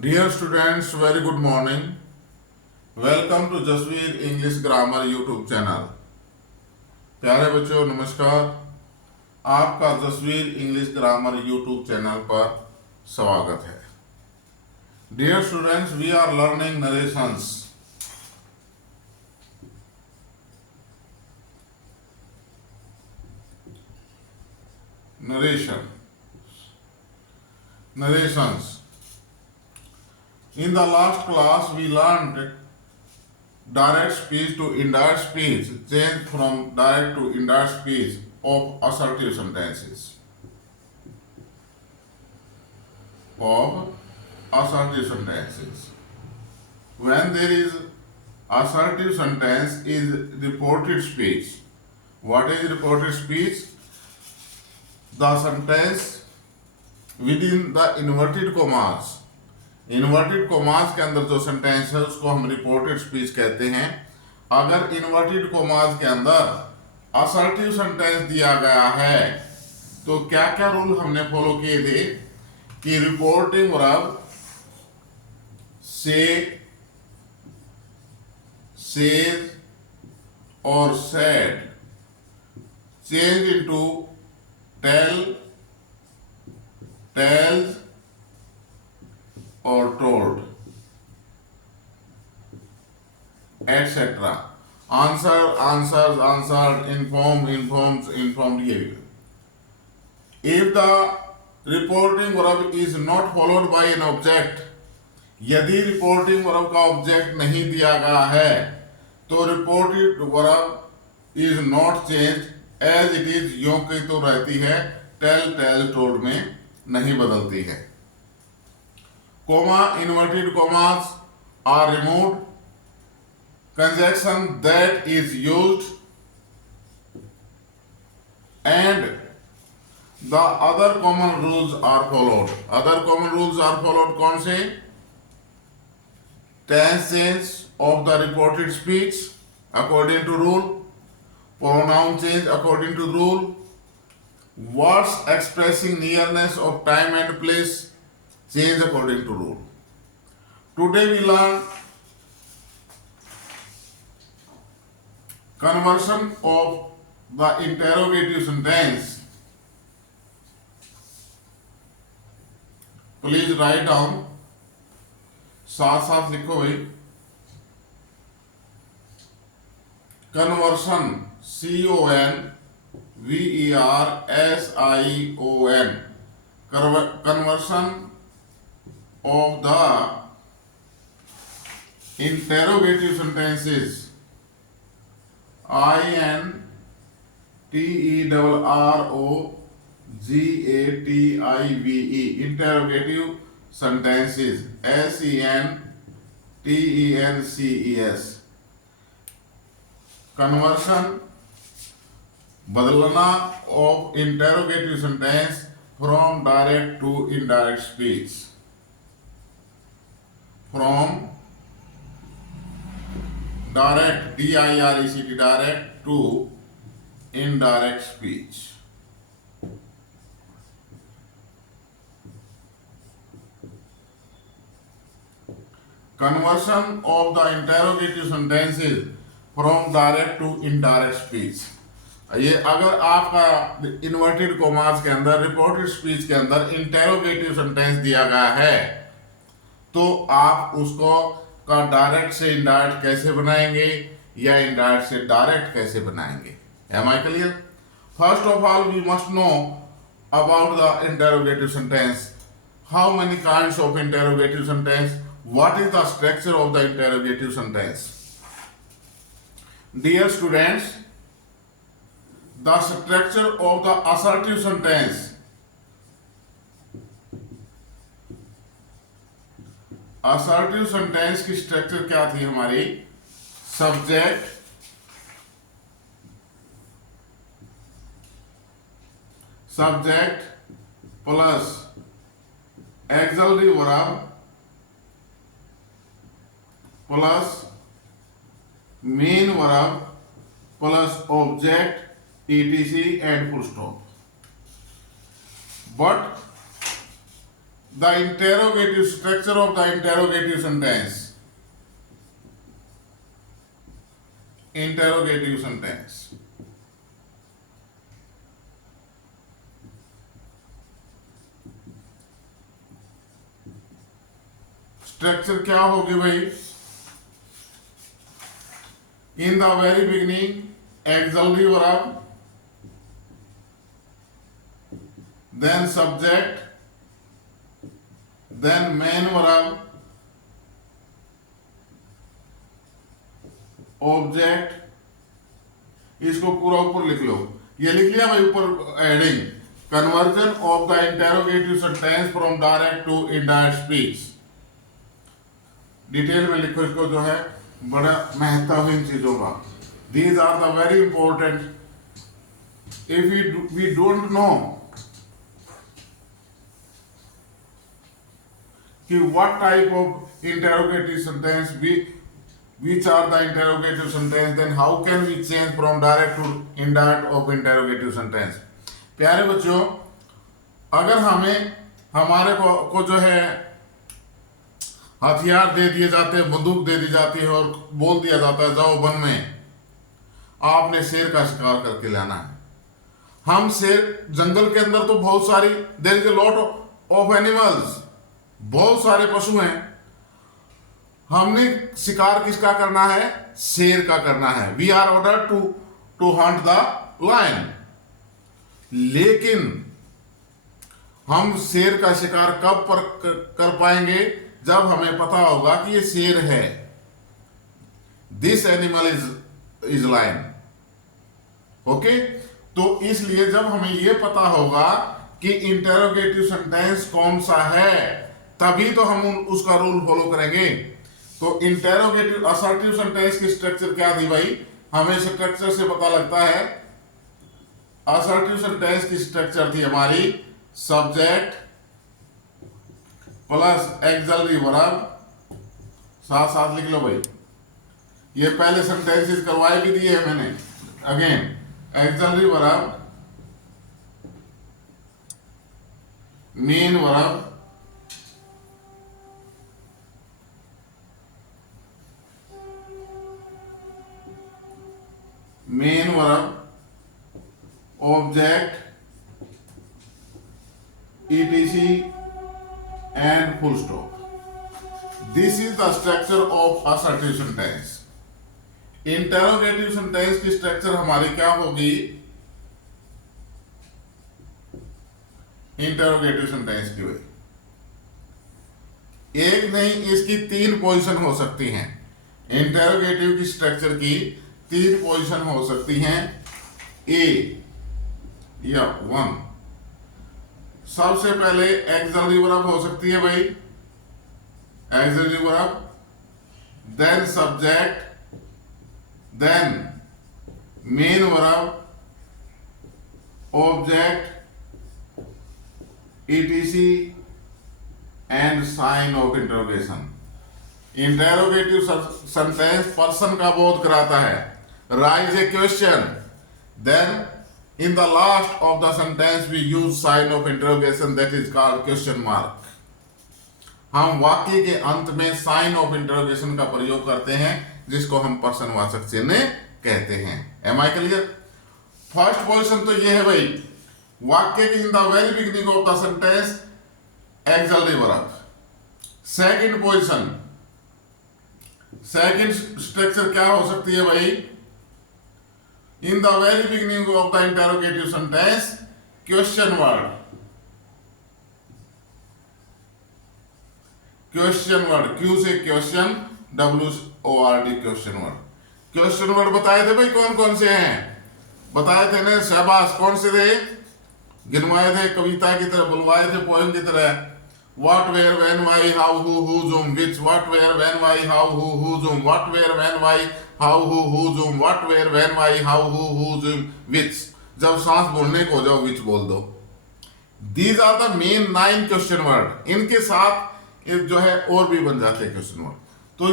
Dear students, very good morning. Welcome to Jasveer English Grammar YouTube channel. प्यारे बच्चों नमस्कार। आपका Jasvir English grammar YouTube channel पर स्वागत है। Dear students, we are learning narrations. Narrations. In the last class, we learned direct speech to indirect speech, change from direct to indirect speech of assertive sentences. When there is assertive sentence is reported speech. What is reported speech? The sentence within the inverted commas. Inverted commas के अंदर जो sentence है उसको हम reported speech कहते हैं। अगर inverted commas के अंदर असर्टिव सेंटेंस दिया गया है तो क्या क्या रूल हमने फॉलो किए थे कि रिपोर्टिंग वर्ब से, सेज और said change into tell, tells or told, etc. Answered, informed behavior. If the reporting verb is not followed by an object, यदि रिपोर्टिंग वर्ब का ऑब्जेक्ट नहीं दिया गया है तो reported verb is not change as it is, यों की तो रहती है, टेल, टेल, टोल्ड में नहीं बदलती है। Comma, inverted commas are removed. Conjunction that is used, and the other common rules are followed. Other common rules are followed कौन से? Tense change of the reported speech according to rule, pronoun change according to rule, words expressing nearness of time and place change according to rule. Today we learn conversion of the interrogative sentence. Please write down, साथ साथ लिखो भाई। Conversion, CONVERSION, conversion of the interrogative sentences, INTERROGATIVE, interrogative sentences, SENTENCES, conversion, बदलना of interrogative sentence from direct to indirect speech, from direct, DIRECT, direct, to indirect speech. Conversion of the interrogative sentences from direct to indirect speech. ये अगर आपका inverted commas के अंदर reported speech के अंदर interrogative sentence दिया गया है तो आप उसको का डायरेक्ट से इनडायरेक्ट कैसे बनाएंगे या इनडायरेक्ट से डायरेक्ट कैसे बनाएंगे। Am I clear? First of all, we must know about the interrogative sentence. How many kinds of interrogative sentence? What is the structure of the interrogative sentence? Dear students, the structure of the assertive sentence. Assertive sentence की structure क्या थी हमारी? Subject, plus axillary verb plus main verb plus object etc and full stop. But the interrogative structure of the interrogative sentence. Interrogative sentence. Structure क्या होगी भाई? इन the very beginning auxiliary verb, then subject, then main verb, object. इसको पूरा ऊपर लिख लो. ये लिख लिया भाई ऊपर. Heading conversion of the interrogative sentence from direct to indirect speech. Detail में लिखो इसको, जो है बड़ा महत्व है इन चीजों का. These are the very important. If we don't know कि what type of interrogative sentence which are the interrogative sentence, then how can we change from direct to indirect of interrogative sentence. प्यारे बच्चों, अगर हमारे को जो है हथियार दे दिए जाते हैं, बंदूक दे दी जाती है और बोल दिया जाता है जाओ वन में, आपने शेर का शिकार करके लाना है. हम शेर, जंगल के अंदर तो बहुत सारी, there is a lot of animals, बहुत सारे पशु हैं. हमने शिकार किसका करना है? शेर का करना है. We are order to hunt the lion. लेकिन हम शेर का शिकार कब कर पाएंगे? जब हमें पता होगा कि ये शेर है. This animal is lion. Okay. तो इसलिए जब हमें यह पता होगा कि इंटेरोगेटिव सेंटेंस कौन सा है, तभी तो हम उसका रूल फॉलो करेंगे. तो इंटेरोगेटिव असर्टिव सेंटेंस की स्ट्रक्चर क्या थी भाई? हमें स्ट्रक्चर से पता लगता है. असर्टिव सेंटेंस की स्ट्रक्चर थी हमारी सब्जेक्ट प्लस ऑक्सिलरी वर्ब. साथ साथ लिख लो भाई. ये पहले सेंटेंसेस करवाए भी दिए हैं मैंने. Again auxiliary verb, main verb, main verb, object, etc and full stop. This is the structure of assertive sentence. Interrogative sentence की स्ट्रक्चर हमारी क्या होगी? इंटेरोगेटिव सेंटेंस की वही एक नहीं, इसकी 3 पोजीशन हो सकती हैं. इंटेरोगेटिव की स्ट्रक्चर की 3 पोजीशन हो सकती हैं. ए या 1. सबसे पहले ऑक्सिलरी वर्ब हो सकती है भाई, auxiliary verb, then subject, then main verb, object, etc and sign of interrogation. Interrogative sentence person का बोध कराता है. Rise a question, then in the last of the sentence we use sign of interrogation, that is called question mark. हम वाक्य के अंत में sign of interrogation का प्रयोग करते हैं, जिसको हम प्रश्नवाचक चिन्ह कहते हैं. Am I clear? First position तो ये है भाई, वाक्य के in the very beginning of the sentence auxiliary verb. Second position, second structure क्या हो सकती है भाई? In the very beginning of the interrogative sentence, question word. Question word, Q से question, WORD question word. Question word बताए थे भाई कौन कौन से हैं? बताए थे ना, शाबाश. कौन से थे? गिनवाए थे, कविता की तरह बुलवाए थे, पोएम की तरह. What, where, when, why, how, who, whom, which. What, where, when, why, how, who, whom. What, where, when, why, how, who, whom. What, where, when, why, how, who, whom, which. जब सांस बोलने को जाओ which बोल दो. These are the main 9 question word. इनके साथ एक जो है और भी बन जाते हैं क्वेश्चन वर्ड. तो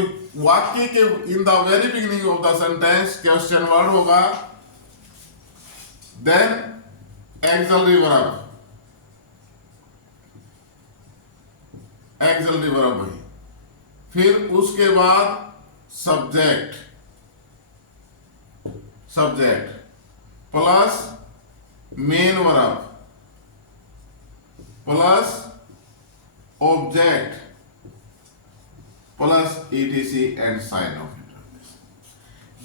वाक्य के in the very beginning of the sentence question word होगा, then auxiliary verb, axillary verb भाई, फिर उसके बाद subject plus main verb plus object plus etc and sign of interrogation.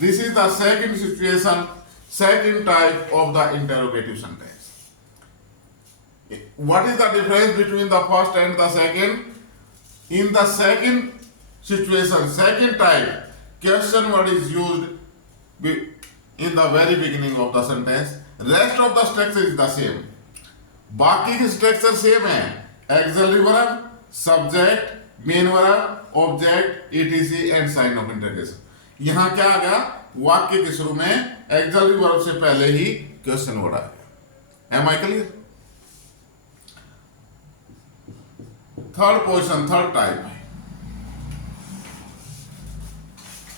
This is the second situation, second type of the interrogative sentence. What is the difference between the first and the second? In the second situation, second type, question word is used in the very beginning of the sentence. Rest of the structure is the same. बाकी की structure same है, auxiliary verb, subject, main verb, object, etc and sign of interrogation. यहां क्या आ गया, वाक्य के शुरू में एक्सिलरी वर्ब से पहले ही क्वेश्चन वर्ड आ गया। Am I clear? Third position, third type है,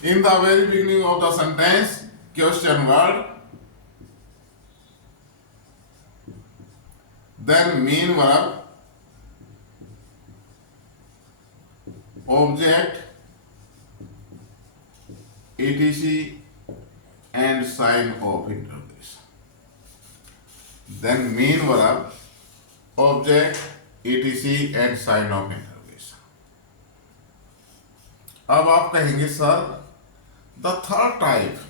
in the very beginning of the sentence, question word, then main verb, object, etc and sign of interrogation. Then main verb, object, etc and sign of interrogation. अब आप कहेंगे sir the third type,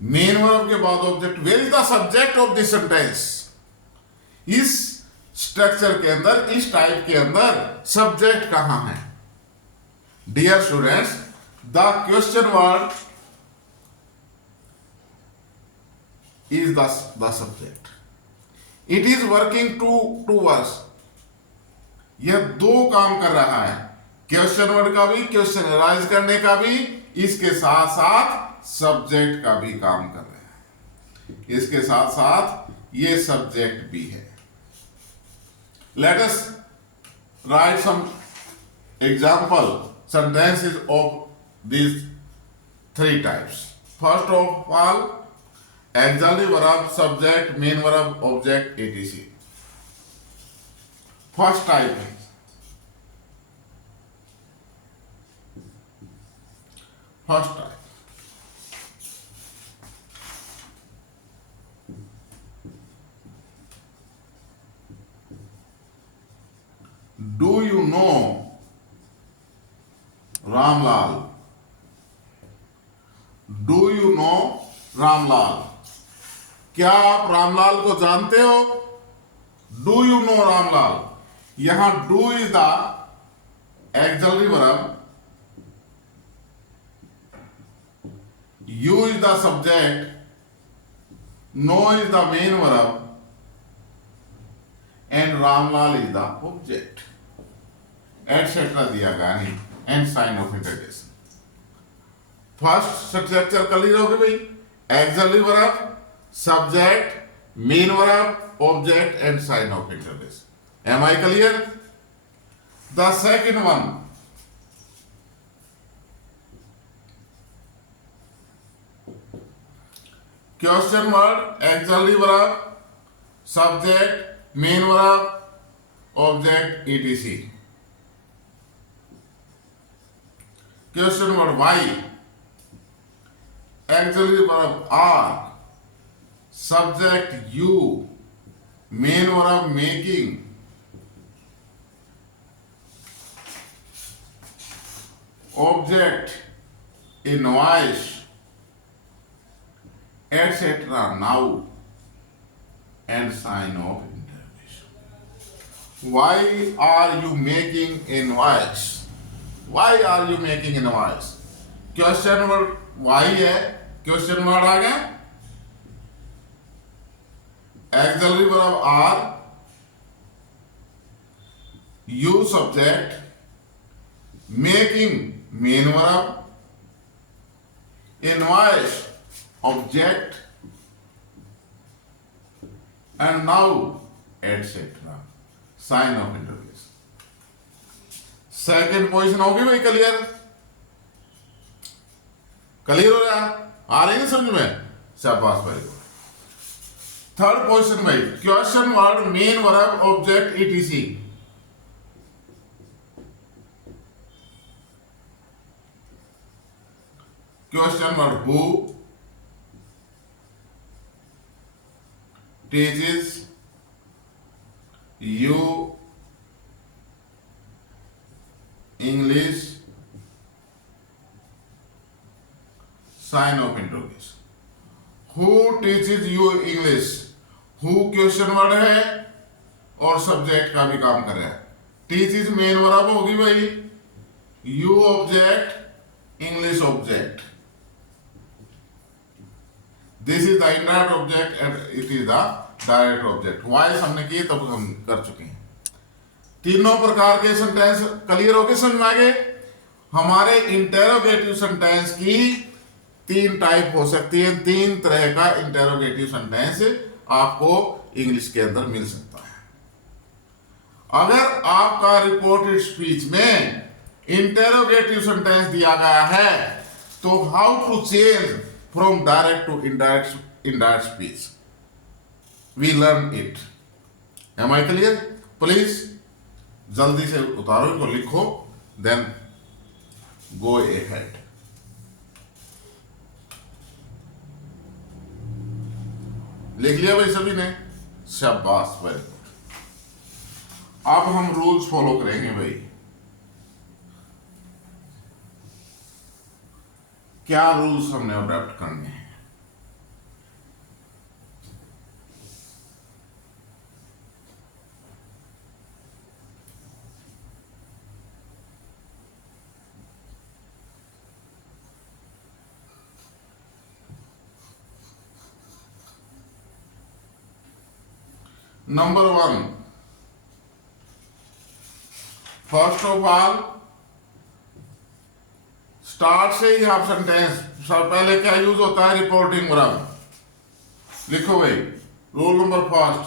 main verb के बाद object, where is the subject of this sentence? इस structure के अंदर, इस type के अंदर सब्जेक्ट कहां है? Dear students, the question word is the subject. It is working two words. यह दो काम कर रहा है, क्वेश्चन वर्ड का भी, क्वेश्चन एराइज करने का भी, इसके साथ साथ सब्जेक्ट का भी काम कर रहे हैं। इसके साथ साथ ये सब्जेक्ट भी है। Let us write some example sentences of these three types. First of all, auxiliary verb, subject, main verb, object, etc. First type है, first type, do you know रामलाल? Do you know Ramlal? क्या आप रामलाल को जानते हो? Do you know Ramlal? यहां do is the auxiliary verb, you is the subject, know is the main verb and Ramlal is the object, etcetera दिया गया नहीं, and sign of interrogation. First structure clear हो गई भाई, auxiliary verb, subject, main verb, object and sign of interrogation. Am I clear? The second one, question word, axillary verb, subject, main verb, object, etc. Question word why, auxiliary verb are, subject you, main verb making, object invoice, etc. now and sign of interrogation. Why are you making invoice? Why are you making invoice? Question word why है, question word आ गया, auxiliary verb are, you subject, making main verb, invoice object and now etcetera sign of interview. Second position होगी भाई, clear? Clear हो गया? आ रही है समझ में? शाबाश भाई। थर्ड पोजीशन भाई, question word, main verb, object, etc. Question word who teaches you English, sign of interrogation. Who teaches you English? Who question word है और सब्जेक्ट का भी काम कर रहा है. टीचेज मेन वर्ब होगी भाई, you object, English object. This is the indirect object and it is the direct object. Voice हमने की तब हम कर चुके हैं. तीनों प्रकार के सेंटेंस क्लियर होके समझ में आ गए. हमारे इंटेरोगेटिव सेंटेंस की तीन टाइप हो सकती है. तीन तरह का इंटेरोगेटिव सेंटेंस आपको इंग्लिश के अंदर मिल सकता है. अगर आपका रिपोर्टेड स्पीच में इंटेरोगेटिव सेंटेंस दिया गया है तो how to change from direct to indirect speech, we learn it. Am I clear? Please जल्दी से उतारो, इनको लिखो, देन गो अहेड. लिख लिया भाई सभी ने? शाबाश भाई. अब हम रूल्स फॉलो करेंगे भाई. क्या रूल्स हमने अडॉप्ट करने हैं? Number 1, first of all start से ही आप सेंटेंस पहले क्या यूज होता है? Reporting verb. लिखो भाई, rule number first,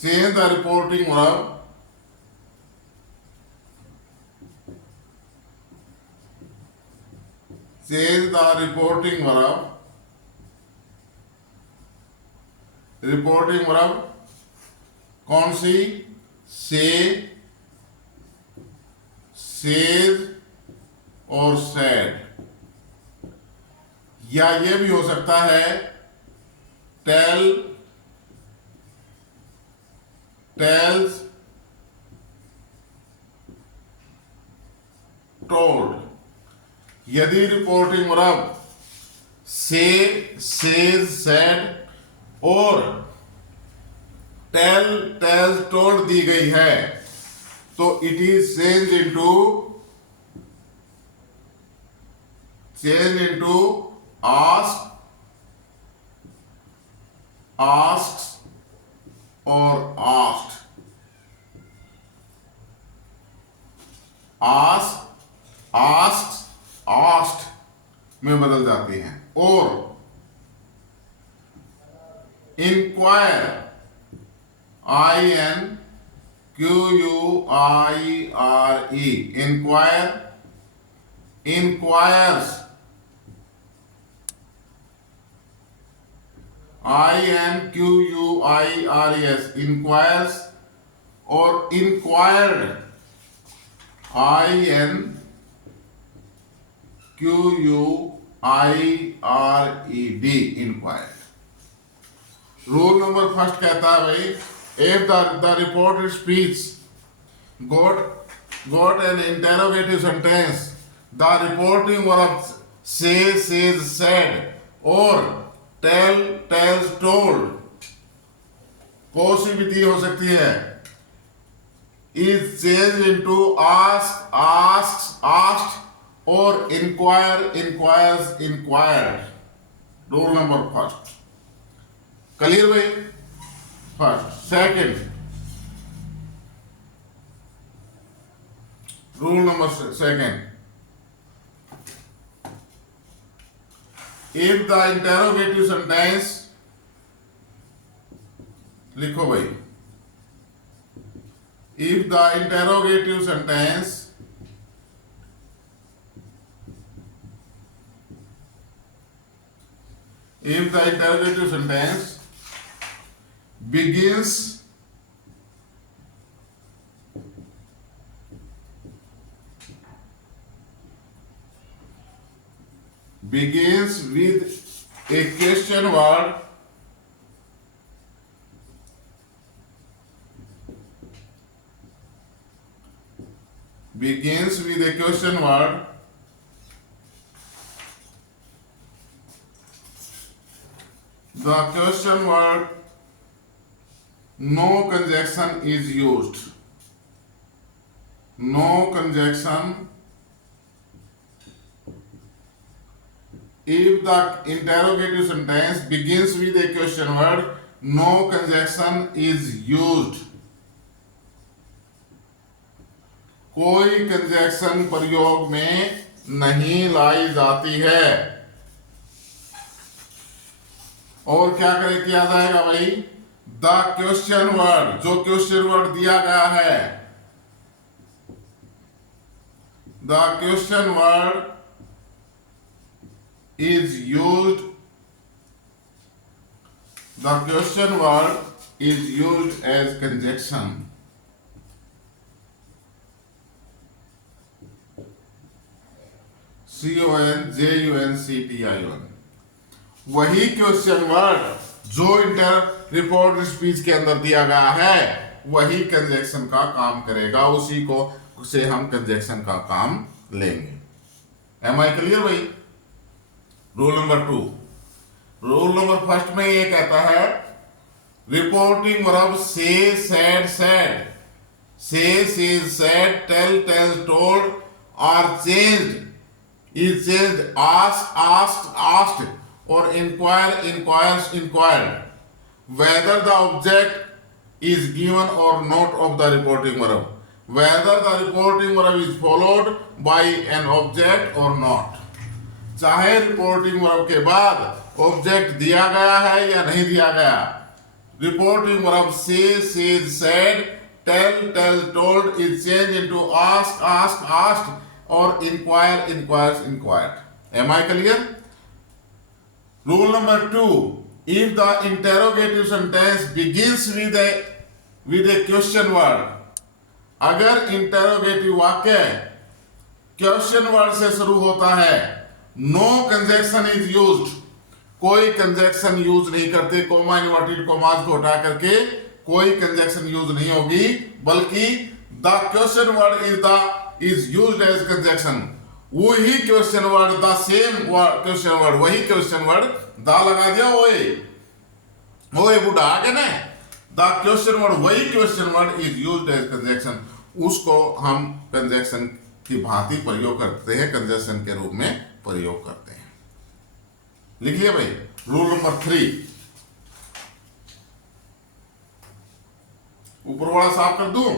change the reporting verb change the reporting verb. Reporting verb कौन सी? से, सेज और सेड. या ये भी हो सकता है टेल, टेल्स, टोल्ड. यदि रिपोर्टिंग वर्ब से, सेज, सेड और टेल, टेल्स, टोल्ड दी गई है तो it is change into ask, asks और आस्क्ड. आस्क्स आस्क्ड में बदल जाती हैं. और inquire, INQUIRE, inquire, inquires, INQUIRES, inquires और inquired, INQUIRED, inquired. Rule number first कहता है भाई, if the reported speech got an interrogative sentence, the reporting verb say, says, said or tell, tells, told, कौन सी विधि हो सकती है? is changed into ask, asks, asked or inquire, inquires, inquired. Rule number first clear भाई? First. Second, rule number second, if the interrogative sentence, लिखो भाई, if the interrogative sentence begins begins with a question word begins with a question word the question word no conjunction is used. No conjunction. If the interrogative sentence begins with a question word, no conjunction is used. कोई conjunction प्रयोग में नहीं लाई जाती है। और क्या करे किया जाएगा भाई? द क्वेश्चन वर्ड, जो क्वेश्चन वर्ड दिया गया है, the question word is used, the question word is used as conjunction. CONJUNCTION, वही क्वेश्चन वर्ड जो इंटर रिपोर्ट स्पीच के अंदर दिया गया है वही कंजक्शन का काम करेगा, उसी को से हम कंजक्शन का काम लेंगे। एम आई क्लियर भाई? Rule number 2, rule number first में ये कहता है रिपोर्टिंग वर्ब से, सेड सेड, से सेड, टेल टेल्स, टोल्ड और changed is changed, asked or inquires, inquired, whether the object is given or not of the reporting verb, whether the reporting verb is followed by an object or not. चाहे reporting verb के बाद object दिया गया है या नहीं दिया गया। रिपोर्टिंग वर्ब से, says, said, tell tells, told is changed into asked or inquire, inquires, inquired. Am I clear? Rule number 2, if the interrogative sentence begins with a question word, अगर interrogative वाक्य क्वेश्चन वर्ड से शुरू होता है, no conjunction is used, कोई conjunction use नहीं करते, coma inverted commas को हटा करके कोई कंजक्शन यूज नहीं होगी, बल्कि the question word is used as conjunction. वही question word, the same question word, वही क्वेश्चन वर्ड, दा लगा दिया, ओए बुढ़ा आ गया ना, द क्वेश्चन वर्ड, वही question word is used as conjunction, उसको हम कंजक्शन की भांति प्रयोग करते हैं, कंजक्शन के रूप में प्रयोग करते हैं। लिख लिया भाई? रूल नंबर 3, ऊपर वाला साफ कर दूं?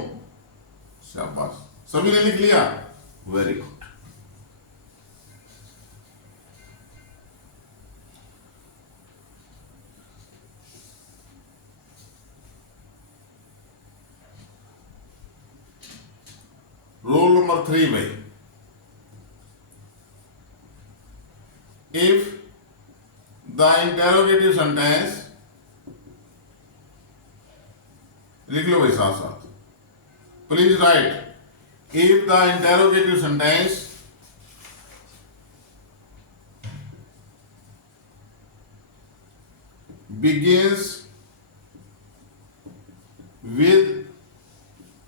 शाबाश, सभी ने लिख लिया, वेरी गुड। रूल नंबर 3 भाई, इफ द इंटेरोगेटिव सेंटेंस, लिख लो भाई साथ साथ, please right, if the interrogative sentence begins with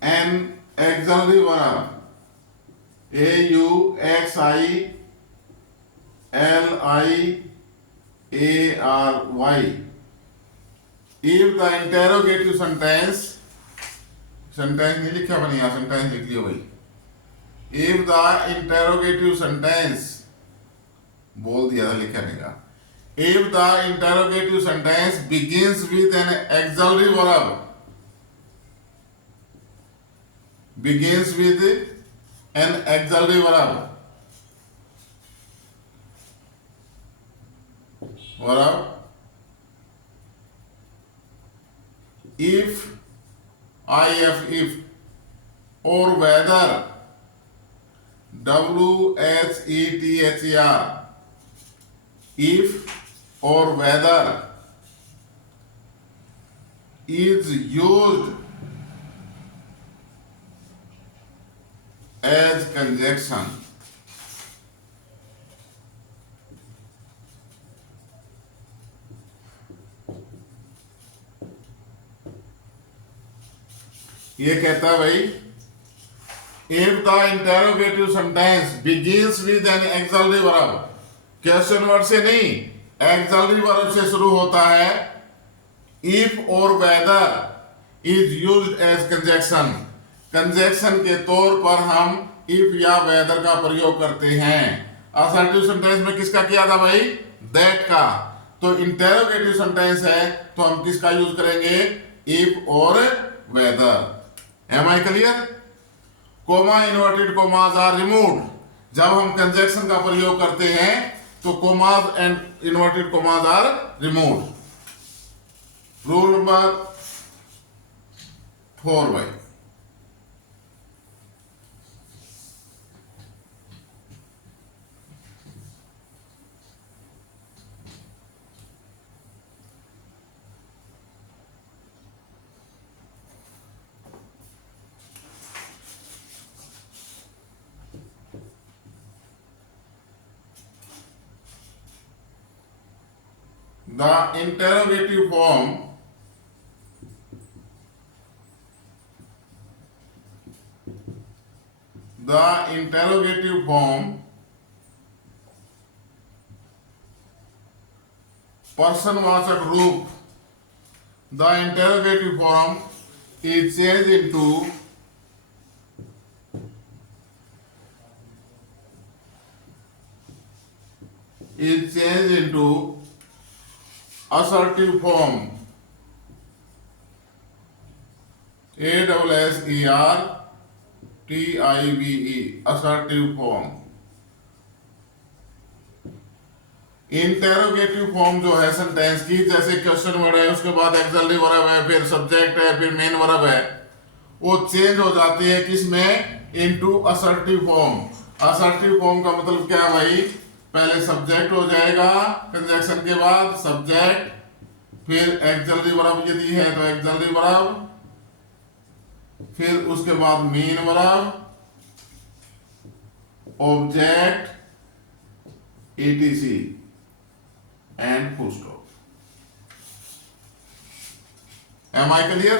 an auxiliary verb, AUXILIARY, if the interrogative sentence नहीं लिखा बनी, यहाँ सेंटेंस लिख लियो भाई। If the interrogative sentence, बोल दिया था, लिखा नहीं था। If the interrogative sentence begins with an auxiliary verb, begins with an auxiliary verb, if if or whether, WHETHER, if or whether is used as conjunction, ये कहता है भाई, if the interrogative sentence begins with an auxiliary verb, question word से नहीं, axillary verb से शुरू होता है, इफ और whether is used as conjunction, conjunction के तौर पर हम इफ या वेदर का प्रयोग करते हैं। असर्टिव सेंटेंस में किसका किया था भाई, दैट का। तो इंटेरोगेटिव सेंटेंस है तो हम किसका यूज करेंगे, इफ और whether. Am I clear? Comma inverted commas are removed, जब हम कंजक्शन का प्रयोग करते हैं तो commas and inverted commas are removed. Rule number 4 भाई, the interrogative form personवाचक रूप, the interrogative form is changed into assertive form, ASSERTIVE, assertive form। Interrogative form जो है सेंटेंस की, जैसे क्वेश्चन वर्ड है, उसके बाद एक्सलरी वर्ब है, फिर सब्जेक्ट है, फिर मेन वर्ब है, वो चेंज हो जाती है किसमें, into assertive form. Assertive form का मतलब क्या है भाई, पहले सब्जेक्ट हो जाएगा कंजक्शन के बाद सब्जेक्ट, फिर एक्सलरी वर्ब यदि है तो एक्सलरी वर्ब, फिर उसके बाद main verb, object, etc and full stop. Am I clear?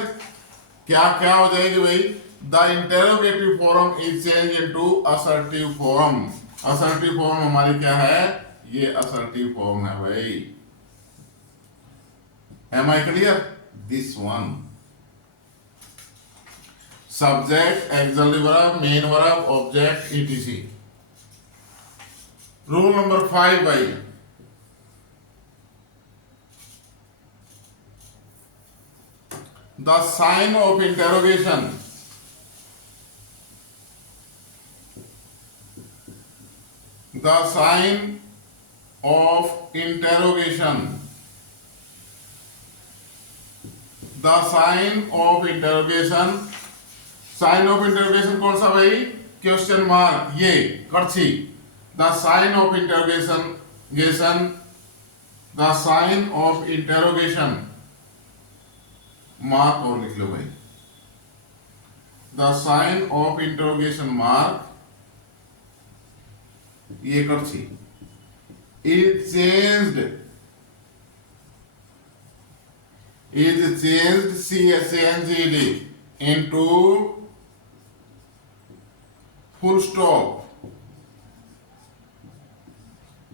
क्या क्या हो जाएगी भाई, the interrogative form is change into assertive form. Assertive form हमारी क्या है, ये असर्टिव फॉर्म है भाई। Am I clear? This one, subject, auxiliary verb, main verb, object, etc। Rule number 5 भाई, the sign of interrogation, the sign of interrogation, the sign of interrogation, sign of interrogation कौन सा भाई, question mark, ये कर्ची। The sign of interrogation, the sign of interrogation, mark और लिख लो भाई, the sign of interrogation mark, ये कर्ची, is changed CHANGED into full stop,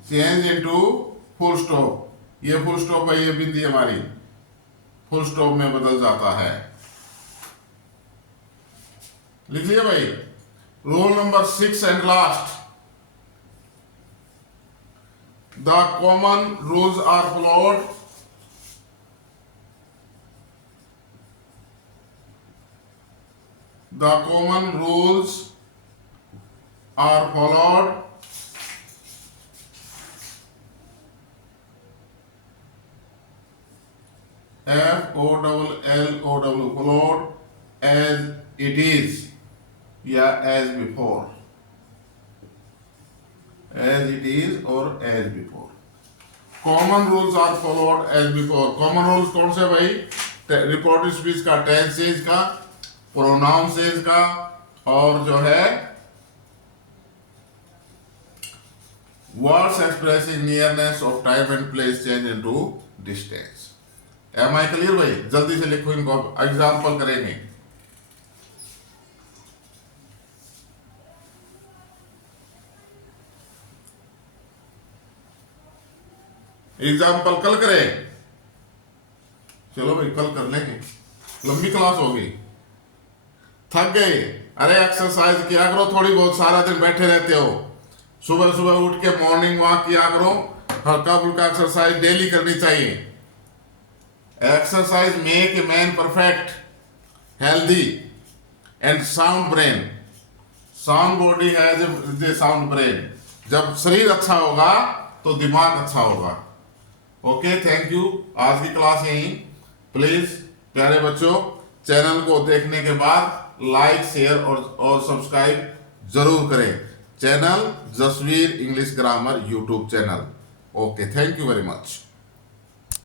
change into full stop. ये फुल स्टॉप है, ये बिंदी हमारी फुल स्टॉप में बदल जाता है। लिख लिया भाई। Rule number 6 and last, the common rules are followed, the common rules are followed FOLLOW, followed as it is या as before, as it is और as before। common rules are followed as before। common rules कौन से भाई, reported speech का, tenses का, pronounces का, और जो है words expressing nearness of time and place change into distance. Am I clear भाई? जल्दी से लिखो इनको, एग्जांपल करेंगे। एग्जाम्पल कल करें, चलो भाई कल कर लेंगे, लंबी क्लास होगी। थक गए, अरे एक्सरसाइज किया करो थोड़ी बहुत, सारा दिन बैठे रहते हो। सुबह सुबह उठ के मॉर्निंग वॉक किया करो, हल्का फुल्का एक्सरसाइज डेली करनी चाहिए। Exercise make a man perfect, healthy and sound brain. Sound body has a sound brain. जब शरीर अच्छा होगा तो दिमाग अच्छा होगा। Okay, thank you. आज की क्लास यहीं। प्लीज प्यारे बच्चों, चैनल को देखने के बाद लाइक, शेयर और सब्सक्राइब जरूर करें। Channel Jasvir English grammar YouTube channel. Okay, thank you very much.